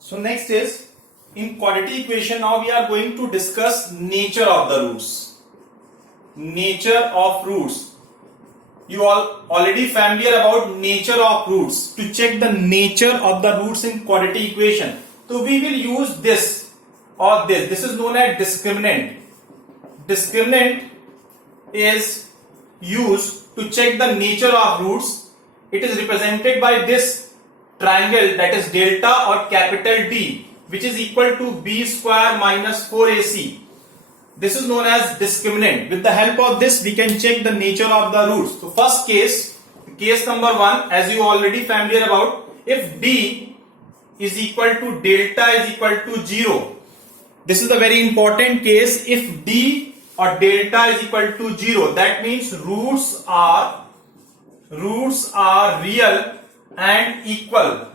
So next is in quadratic equation. Now we are going to discuss nature of the roots. Nature of roots. You all already familiar about nature of roots. To check the nature of the roots in quadratic equation, so we will use this or this. This is known as discriminant. Discriminant is used to check the nature of roots. It is represented by this triangle, that is delta or capital D, which is equal to b square minus 4ac. This is known as discriminant. With the help of this, we can check the nature of the roots. So first case number 1, as you already familiar about, if d is equal to delta is equal to 0. This is the very important case. If d or delta is equal to 0, that means roots are real and equal.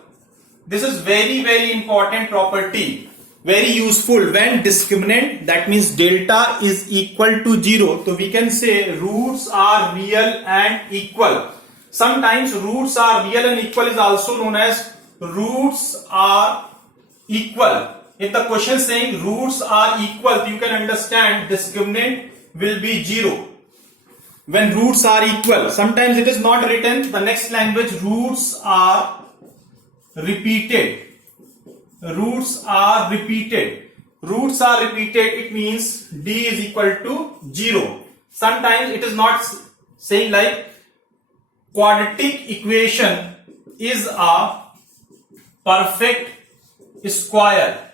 This is very important property, very useful. When discriminant, that means delta is equal to 0, so we can say roots are real and equal. Sometimes roots are real and equal is also known as roots are equal. If the question is saying roots are equal, you can understand discriminant will be 0 when roots are equal. Sometimes it is not written. The next language, roots are repeated. Roots are repeated. Roots are repeated. It means d is equal to 0. Sometimes it is not saying like quadratic equation is a perfect square.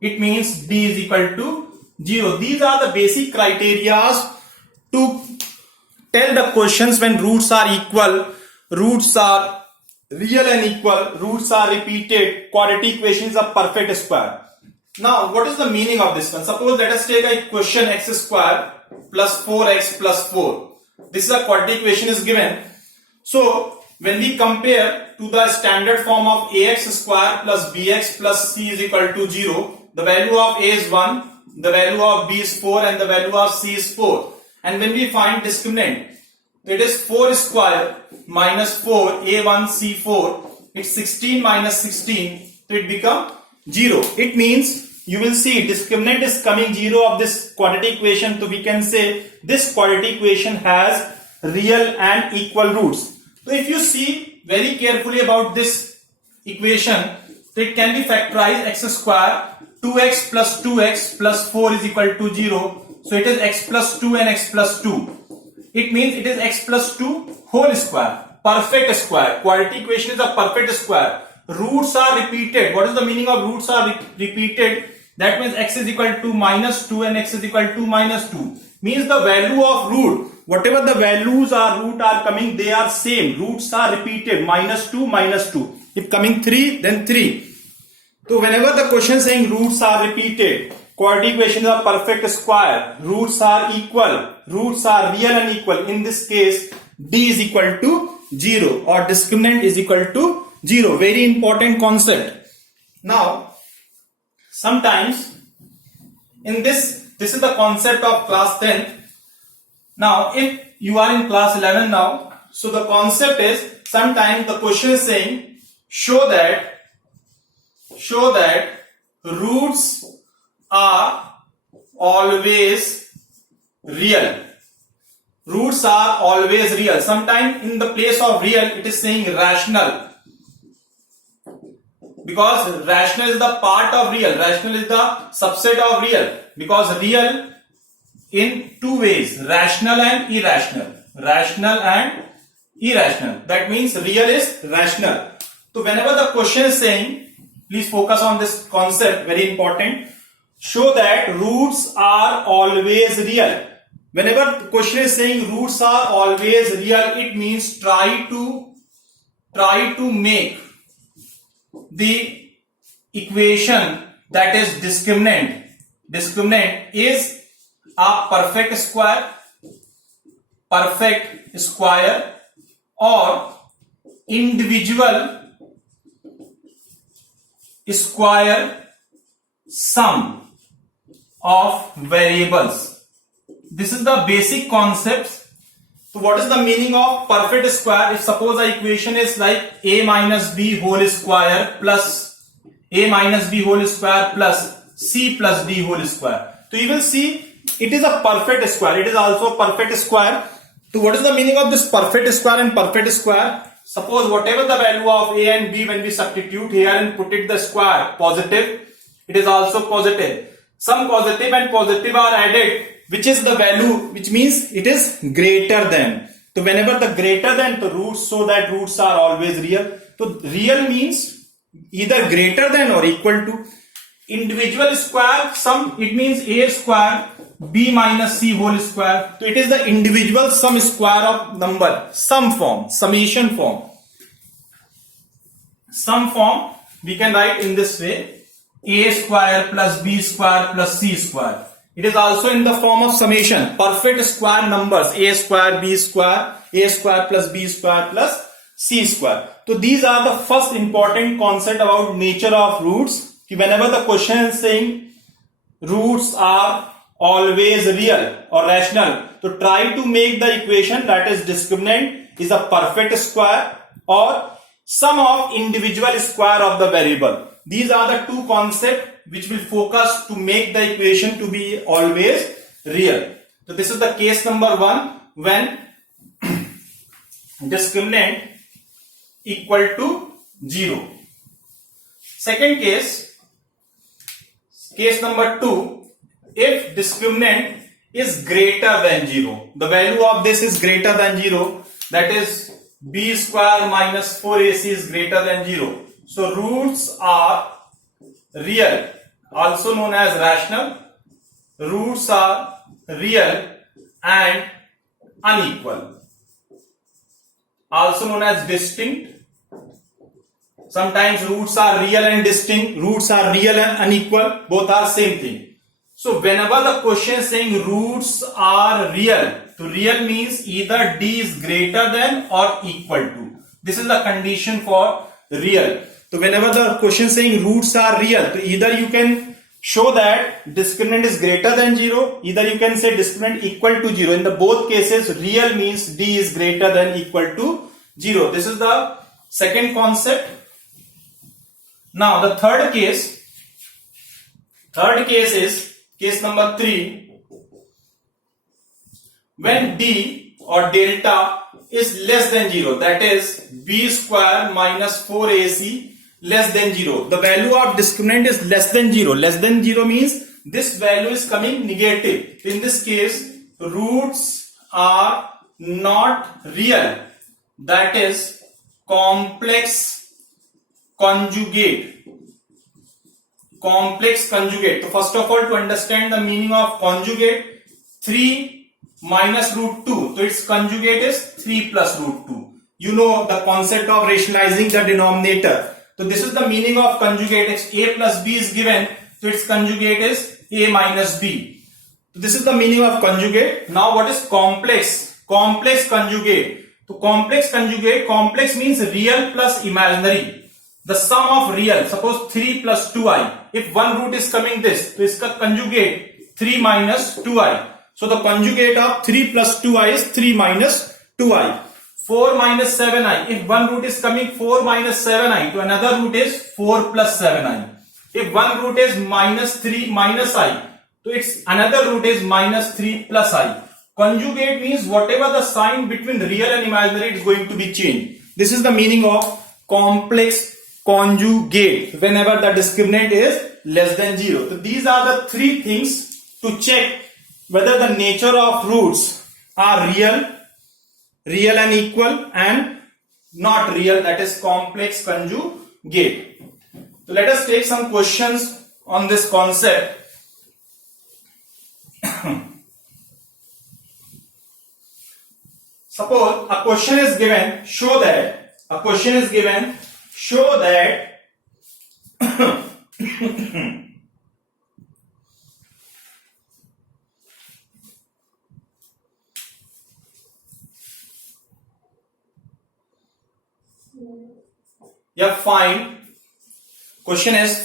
It means d is equal to 0. These are the basic criteria to tell the questions when roots are equal, roots are real and equal, roots are repeated, quadratic equation is a perfect square. Now, what is the meaning of this one? Suppose let us take a question x square plus 4x plus 4. This is a quadratic equation is given. So, when we compare to the standard form of ax square plus bx plus c is equal to 0, the value of a is 1, the value of b is 4 and the value of c is 4. And when we find discriminant, it is 4 square minus 4, a1, c4, it's 16 minus 16, so it becomes 0. It means you will see discriminant is coming 0 of this quadratic equation, so we can say this quadratic equation has real and equal roots. So if you see very carefully about this equation, it can be factorized x square, 2x plus 2x plus 4 is equal to 0. So it is x plus 2 and x plus 2. It means it is x plus 2 whole square. Perfect square. Quadratic equation is a perfect square. Roots are repeated. What is the meaning of roots are repeated? That means x is equal to minus 2 and x is equal to minus 2. Means the value of root, whatever the values are root are coming, they are same. Roots are repeated. Minus 2, minus 2. If coming 3, then 3. So whenever the question saying roots are repeated, quadratic equation is a perfect square, roots are equal, roots are real and equal. In this case, d is equal to 0 or discriminant is equal to 0. Very important concept. Now, sometimes in this is the concept of class 10. Now, if you are in class 11 now, so the concept is sometimes the question is saying show that roots are always real. Roots are always real. Sometimes in the place of real, it is saying rational. Because rational is the part of real. Rational is the subset of real. Because real in two ways, rational and irrational. Rational and irrational. That means real is rational. So whenever the question is saying, please focus on this concept, very important. Show that roots are always real. Whenever the question is saying roots are always real, it means try to make the equation that is discriminant. Discriminant is a perfect square or individual square sum of variables. This is the basic concept. So what is the meaning of perfect square? If suppose the equation is like a minus b whole square plus a minus b whole square plus c plus d whole square. So you will see it is a perfect square. It is also a perfect square. So what is the meaning of this perfect square and perfect square? Suppose whatever the value of a and b, when we substitute here and put it the square positive, it is also positive. Some positive and positive are added, which is the value, which means it is greater than. So whenever the greater than the roots, so that roots are always real. So real means either greater than or equal to. Individual square sum, it means a square b minus c whole square. So it is the individual sum square of number, sum form, summation form. Sum form we can write in this way: a square plus b square plus c square. It is also in the form of summation, perfect square numbers: a square, b square, a square plus b square plus c square. So these are the first important concept about nature of roots. Whenever the question is saying roots are always real or rational, so try to make the equation that is discriminant is a perfect square or sum of individual square of the variable. These are the two concepts which will focus to make the equation to be always real. So this is the case number 1, when discriminant equal to 0. Second case number 2, if discriminant is greater than 0, the value of this is greater than 0, that is b square minus 4ac is greater than 0. So roots are real, also known as rational. Roots are real and unequal, also known as distinct. Sometimes roots are real and distinct, roots are real and unequal, both are same thing. So whenever the question is saying roots are real, so real means either d is greater than or equal to. This is the condition for real. So whenever the question is saying roots are real, so either you can show that discriminant is greater than 0, either you can say discriminant equal to 0. In the both cases, real means d is greater than equal to 0. This is the second concept. Now the third case is case number 3, when d or delta is less than 0, that is b square minus 4ac less than 0. The value of discriminant is less than 0. Less than 0 means this value is coming negative. In this case, roots are not real, that is complex conjugate. Complex conjugate. So first of all, to understand the meaning of conjugate, 3 minus root 2. So its conjugate is 3 plus root 2. You know the concept of rationalizing the denominator. So this is the meaning of conjugate. If a plus b is given, so its conjugate is a minus b. So this is the meaning of conjugate. Now what is complex? Complex conjugate. So complex conjugate, complex means real plus imaginary. The sum of real, suppose 3 plus 2i. If one root is coming this, so its conjugate 3 minus 2i. So the conjugate of 3 plus 2i is 3 minus 2i. 4 minus 7i. If one root is coming 4 minus 7i, to another root is 4 plus 7i. If one root is minus 3 minus I, so its another root is minus 3 plus I. Conjugate means whatever the sign between real and imaginary is going to be changed. This is the meaning of complex conjugate whenever the discriminant is less than 0. So these are the three things to check whether the nature of roots are real and equal, and not real, that is complex conjugate. So let us take some questions on this concept. Suppose a question is given, show that question is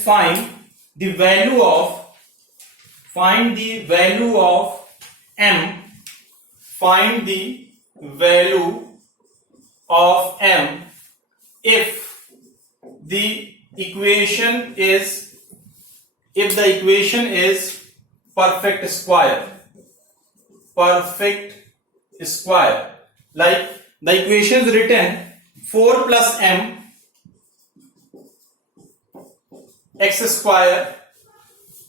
find the value of m, find the value of m if the equation is perfect square, like the equation is written 4 plus m x square.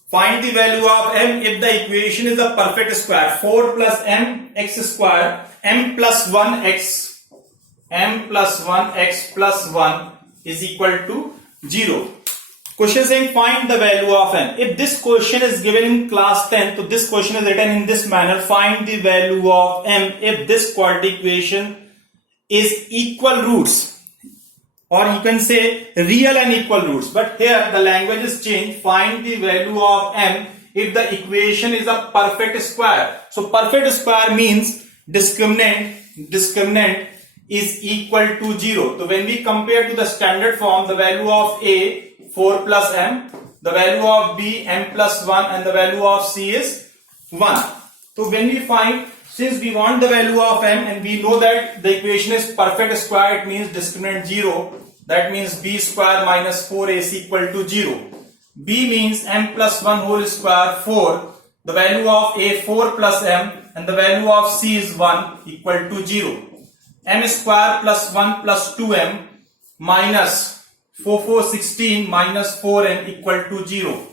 Find the value of m if the equation is a perfect square. 4 plus m x square, m plus 1x plus 1 is equal to 0. Question saying find the value of m. If this question is given in class 10, so this question is written in this manner: find the value of m if this quadratic equation is equal roots, or you can say real and equal roots. But here the language is changed. Find the value of m if the equation is a perfect square. So perfect square means discriminant is equal to 0. So when we compare to the standard form, the value of a 4 plus m, the value of b m plus 1, and the value of c is 1. So when we find, since we want the value of m and we know that the equation is perfect square, it means discriminant 0. That means b square minus 4ac equal to 0. b means m plus 1 whole square 4. The value of a 4 plus m and the value of c is 1 equal to 0. m square plus 1 plus 2m minus 4 16 minus 4m equal to 0.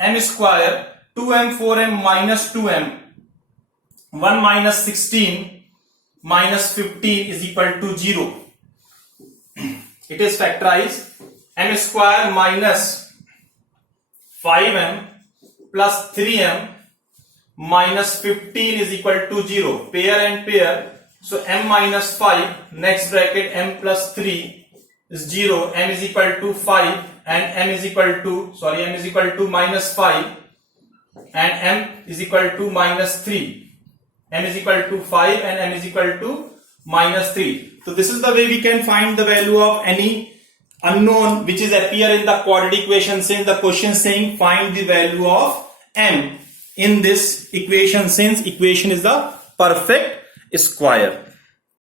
m square 2m 4m minus 2m 1 minus 16 minus 15 is equal to 0. It is factorized. M square minus 5m plus 3m minus 15 is equal to 0. Pair and pair. So m minus 5, next bracket m plus 3 is 0. M is equal to 5 and m is equal to minus 5 and m is equal to minus 3. M is equal to 5 and m is equal to minus 3. So this is the way we can find the value of any unknown which is appear in the quadratic equation, since the question saying find the value of m in this equation, since equation is the perfect square.